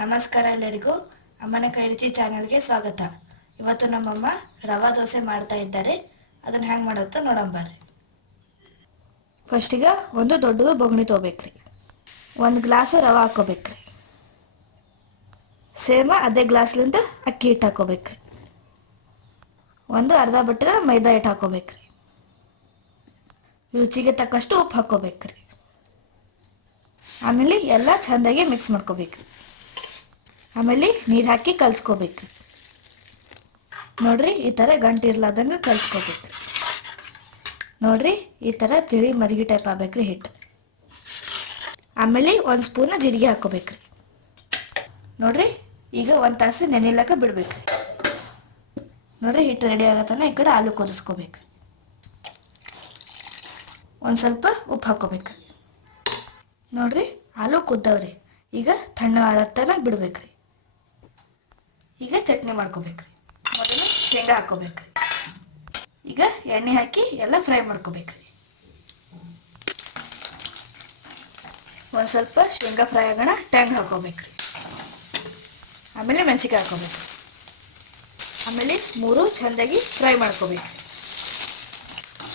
ನಮಸ್ಕಾರ ಎಲ್ಲರಿಗೂ. ಅಮ್ಮನ ಕೈರುಚಿ ಚಾನೆಲ್ಗೆ ಸ್ವಾಗತ. ಇವತ್ತು ನಮ್ಮಮ್ಮ ರವಾ ದೋಸೆ ಮಾಡ್ತಾ ಇದ್ದಾರೆ. ಅದನ್ನ ಹ್ಯಾಂಗೆ ಮಾಡುತ್ತೋ ನೋಡಂಬರ್ರಿ. ಫಸ್ಟಿಗೆ ಒಂದು ದೊಡ್ಡದು ಬೊಗಣಿ ತೊಗೋಬೇಕ್ರಿ. ಒಂದು ಗ್ಲಾಸ್ ರವಾ ಹಾಕೋಬೇಕ್ರಿ. ಸೇಮ ಅದೇ ಗ್ಲಾಸ್ಲಿಂದ ಅಕ್ಕಿ ಹಿಟ್ಟು ಹಾಕೋಬೇಕ್ರಿ. ಒಂದು ಅರ್ಧ ಬಟ್ಟೆ ಮೈದಾ ಹಿಟ್ಟು ಹಾಕೋಬೇಕ್ರಿ. ರುಚಿಗೆ ತಕ್ಕಷ್ಟು ಉಪ್ಪು ಹಾಕೋಬೇಕ್ರಿ. ಆಮೇಲೆ ಎಲ್ಲ ಚೆಂದಾಗಿ ಮಿಕ್ಸ್ ಮಾಡ್ಕೋಬೇಕ್ರಿ. ಆಮೇಲೆ ನೀರು ಹಾಕಿ ಕಲ್ಸ್ಕೋಬೇಕ್ರಿ. ನೋಡ್ರಿ, ಈ ಥರ ಗಂಟು ಇರ್ಲಾರ್ದಂಗೆ ಕಲ್ಸ್ಕೋಬೇಕ್ರಿ. ನೋಡ್ರಿ, ಈ ಥರ ತಿಳಿ ಮಜ್ಜಿಗೆ ಟೈಪ್ ಆಗ್ಬೇಕ್ರಿ ಹಿಟ್ಟು. ಆಮೇಲೆ ಒಂದು ಸ್ಪೂನ್ ಜೀರಿಗೆ ಹಾಕೋಬೇಕ್ರಿ. ನೋಡ್ರಿ, ಈಗ ಒಂದು ತಾಸು ನೆನೆಲಕ್ಕ ಬಿಡ್ಬೇಕ್ರಿ. ನೋಡ್ರಿ, ಹಿಟ್ಟು ರೆಡಿ ಆಗತ್ತನ ಈ ಕಡೆ ಆಲೂ ಕೊದಿಸ್ಕೋಬೇಕ್ರಿ. ಒಂದು ಸ್ವಲ್ಪ ಉಪ್ಪು ಹಾಕೋಬೇಕ್ರಿ. ನೋಡ್ರಿ, ಆಲೂ ಕುದ್ದವ್ರಿ. ಈಗ ತಣ್ಣ ಆಳತ್ತನ ಬಿಡ್ಬೇಕ್ರಿ. ಈಗ ಚಟ್ನಿ ಮಾಡ್ಕೋಬೇಕ್ರಿ. ಮೊದಲು ಶೇಂಗಾ ಹಾಕೋಬೇಕ್ರಿ. ಈಗ ಎಣ್ಣೆ ಹಾಕಿ ಎಲ್ಲ ಫ್ರೈ ಮಾಡ್ಕೋಬೇಕ್ರಿ. ಒಂದು ಸ್ವಲ್ಪ ಶೇಂಗಾ ಫ್ರೈ ಆಗೋಣ ಟ್ಯಾಂಗ್ ಹಾಕೋಬೇಕ್ರಿ. ಆಮೇಲೆ ಮೆಣಸಿನ್ಕಾಯಿ ಹಾಕೋಬೇಕು. ಆಮೇಲೆ ಮೂರು ಚೆಂದಾಗಿ ಫ್ರೈ ಮಾಡ್ಕೋಬೇಕ್ರಿ.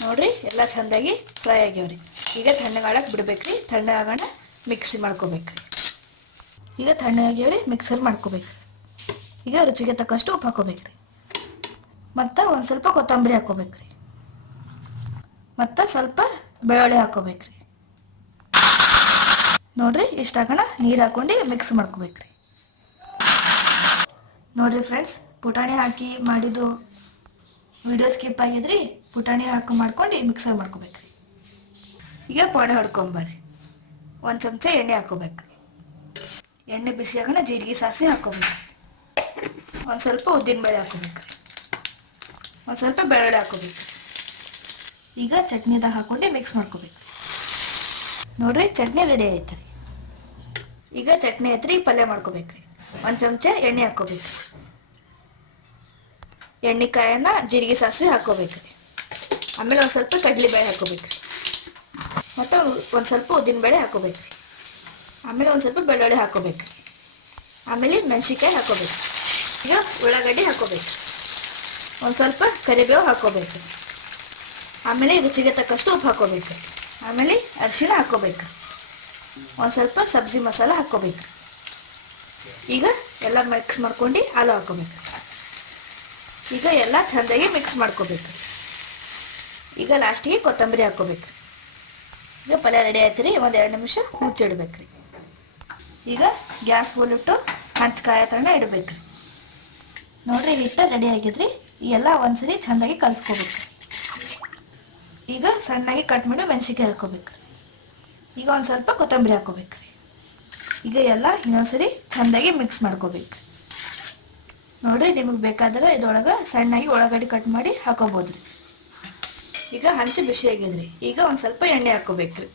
ನೋಡ್ರಿ, ಎಲ್ಲ ಚೆಂದಾಗಿ ಫ್ರೈ ಆಗ್ಯಾವ್ರಿ. ಈಗ ತಣ್ಣಗಾಳಕ್ಕೆ ಬಿಡ್ಬೇಕ್ರಿ. ತಣ್ಣಗಾಗೋಣ ಮಿಕ್ಸಿ ಮಾಡ್ಕೋಬೇಕ್ರಿ. ಈಗ ತಣ್ಣಗಾಗ್ಯಾವ್ರಿ, ಮಿಕ್ಸರ್ ಮಾಡ್ಕೋಬೇಕ್ರಿ. ಈಗ ರುಚಿಗೆ ತಕ್ಕಷ್ಟು ಉಪ್ಪು ಹಾಕೋಬೇಕ್ರಿ. ಮತ್ತು ಒಂದು ಸ್ವಲ್ಪ ಕೊತ್ತಂಬರಿ ಹಾಕೋಬೇಕ್ರಿ. ಮತ್ತು ಸ್ವಲ್ಪ ಬೆಳ್ಳುಳ್ಳಿ ಹಾಕೋಬೇಕ್ರಿ. ನೋಡ್ರಿ, ಇಷ್ಟ ಹಾಕೋಣ ನೀರು ಹಾಕೊಂಡು ಮಿಕ್ಸ್ ಮಾಡ್ಕೋಬೇಕ್ರಿ. ನೋಡ್ರಿ ಫ್ರೆಂಡ್ಸ್, ಪುಟಾಣಿ ಹಾಕಿ ಮಾಡಿದ್ದು ವಿಡಿಯೋ ಸ್ಕಿಪ್ ಆಗಿದ್ರಿ. ಪುಟಾಣಿ ಹಾಕಿ ಮಾಡ್ಕೊಂಡು ಮಿಕ್ಸರ್ ಮಾಡ್ಕೋಬೇಕ್ರಿ. ಈಗ ಪೊಣೆ ಹೊಡ್ಕೊಂಬರ್ರಿ. ಒಂದು ಚಮಚ ಎಣ್ಣೆ ಹಾಕೋಬೇಕ್ರಿ. ಎಣ್ಣೆ ಬಿಸಿ ಆಗೋಣ ಜೀರಿಗೆ ಸಾಸಿವೆ ಹಾಕೋಬೇಕ್ರಿ. ಒಂದು ಸ್ವಲ್ಪ ಉದ್ದಿನಬೇಳೆ ಹಾಕೋಬೇಕ್ರಿ. ಒಂದು ಸ್ವಲ್ಪ ಬೆಳ್ಳುಳ್ಳಿ ಹಾಕೋಬೇಕ್ರಿ. ಈಗ ಚಟ್ನಿದಾಗ ಹಾಕೊಂಡು ಮಿಕ್ಸ್ ಮಾಡ್ಕೋಬೇಕು. ನೋಡ್ರಿ, ಚಟ್ನಿ ರೆಡಿ ಐತ್ರಿ. ಈಗ ಚಟ್ನಿ ಐತ್ರಿ, ಪಲ್ಯ ಮಾಡ್ಕೋಬೇಕ್ರಿ. ಒಂದು ಚಮಚ ಎಣ್ಣೆ ಹಾಕೋಬೇಕ್ರಿ. ಎಣ್ಣೆ ಕಾಯನ್ನ ಜೀರಿಗೆ ಸಾಸಿವೆ ಹಾಕೋಬೇಕ್ರಿ. ಆಮೇಲೆ ಒಂದು ಸ್ವಲ್ಪ ಕಡಲೆಬೇಳೆ ಹಾಕೋಬೇಕ್ರಿ. ಮತ್ತು ಒಂದು ಸ್ವಲ್ಪ ಉದ್ದಿನಬೇಳೆ ಹಾಕೋಬೇಕ್ರಿ. ಆಮೇಲೆ ಒಂದು ಸ್ವಲ್ಪ ಬೆಳ್ಳುಳ್ಳಿ ಹಾಕೋಬೇಕ್ರಿ. ಆಮೇಲೆ ಮೆಣಸಿನ್ಕಾಯಿ ಹಾಕೋಬೇಕು. ಈಗ ಉಳ್ಳಾಗಡ್ಡಿ ಹಾಕೋಬೇಕು. ಒಂದು ಸ್ವಲ್ಪ ಕರಿಬೇವು ಹಾಕೋಬೇಕು. ಆಮೇಲೆ ರುಚಿಗೆ ತಕ್ಕಷ್ಟು ಉಪ್ಪು ಹಾಕೋಬೇಕು. ಆಮೇಲೆ ಅರಿಶಿಣ ಹಾಕೋಬೇಕು. ಒಂದು ಸ್ವಲ್ಪ ಸಬ್ಜಿ ಮಸಾಲ ಹಾಕೋಬೇಕು. ಈಗ ಎಲ್ಲ ಮಿಕ್ಸ್ ಮಾಡ್ಕೊಂಡು ಹಾಲು ಹಾಕೋಬೇಕು. ಈಗ ಎಲ್ಲ ಚೆಂದಾಗಿ ಮಿಕ್ಸ್ ಮಾಡ್ಕೋಬೇಕು. ಈಗ ಲಾಸ್ಟಿಗೆ ಕೊತ್ತಂಬರಿ ಹಾಕೋಬೇಕು. ಈಗ ಪಲ್ಯ ರೆಡಿ ಆಯ್ತು ರೀ. ಒಂದು 2 ನಿಮಿಷ ಮುಚ್ಚಿಡ್ಬೇಕ್ರಿ. ಈಗ ಗ್ಯಾಸ್ ಫುಲ್ ಇಟ್ಟು ಹಂಚು ಕಾಯತನ ಇಡಬೇಕ್ರಿ. ನೋಡ್ರಿ, ಹಿಟ್ಟು ರೆಡಿ ಆಗಿದ್ರಿ. ಎಲ್ಲ ಒಂದ್ಸರಿ ಚೆಂದಾಗಿ ಕಲಿಸ್ಕೋಬೇಕು. ಈಗ ಸಣ್ಣಾಗಿ ಕಟ್ ಮಾಡಿ ಮೆಣಸಿನ್ಕಾಯಿ ಹಾಕೋಬೇಕು. ಈಗ ಒಂದು ಸ್ವಲ್ಪ ಕೊತ್ತಂಬರಿ ಹಾಕೋಬೇಕ್ರಿ. ಈಗ ಎಲ್ಲ ಇನ್ನೊಂದ್ಸರಿ ಚೆಂದಾಗಿ ಮಿಕ್ಸ್ ಮಾಡ್ಕೋಬೇಕು. ನೋಡ್ರಿ, ನಿಮಗೆ ಬೇಕಾದ್ರೆ ಇದ್ರೊಳಗೆ ಸಣ್ಣಾಗಿ ಉಳ್ಳಾಗಡ್ಡಿ ಕಟ್ ಮಾಡಿ ಹಾಕೋಬೋದ್ರಿ. ಈಗ ಹಂಚು ಬಿಸಿ ಆಗಿದ್ರಿ. ಈಗ ಒಂದು ಸ್ವಲ್ಪ ಎಣ್ಣೆ ಹಾಕೋಬೇಕ್ರಿ.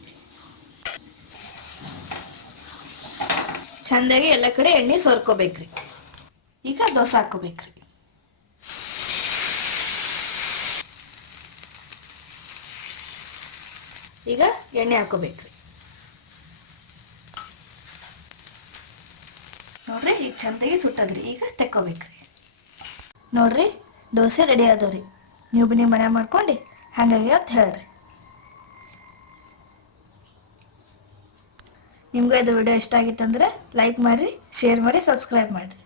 ಚೆಂದಾಗಿ ಎಲ್ಲ ಕಡೆ ಎಣ್ಣೆ ಸೋರ್ಕೋಬೇಕ್ರಿ. ಈಗ ದೋಸೆ ಹಾಕೋಬೇಕ್ರಿ. ಈಗ ಎಣ್ಣೆ ಹಾಕೋಬೇಕ್ರಿ. ನೋಡ್ರಿ, ಈಗ ಚೆಂದಾಗಿ ಸುಟ್ಟದ್ರಿ. ಈಗ ತೆಕ್ಕೋಬೇಕ್ರಿ. ನೋಡ್ರಿ, ದೋಸೆ ರೆಡಿ ಆದವ್ರಿ. ನೀವು ನಿಮ್ಮ ಮನೆ ಮಾಡ್ಕೊಂಡು ಹಂಗಾಗಿ ಅಂತ ಹೇಳ್ರಿ. ನಿಮ್ಗೆ ಇದು ವಿಡಿಯೋ ಇಷ್ಟ ಆಗಿತ್ತಂದ್ರೆ ಲೈಕ್ ಮಾಡಿರಿ, ಶೇರ್ ಮಾಡಿ, ಸಬ್ಸ್ಕ್ರೈಬ್ ಮಾಡಿರಿ.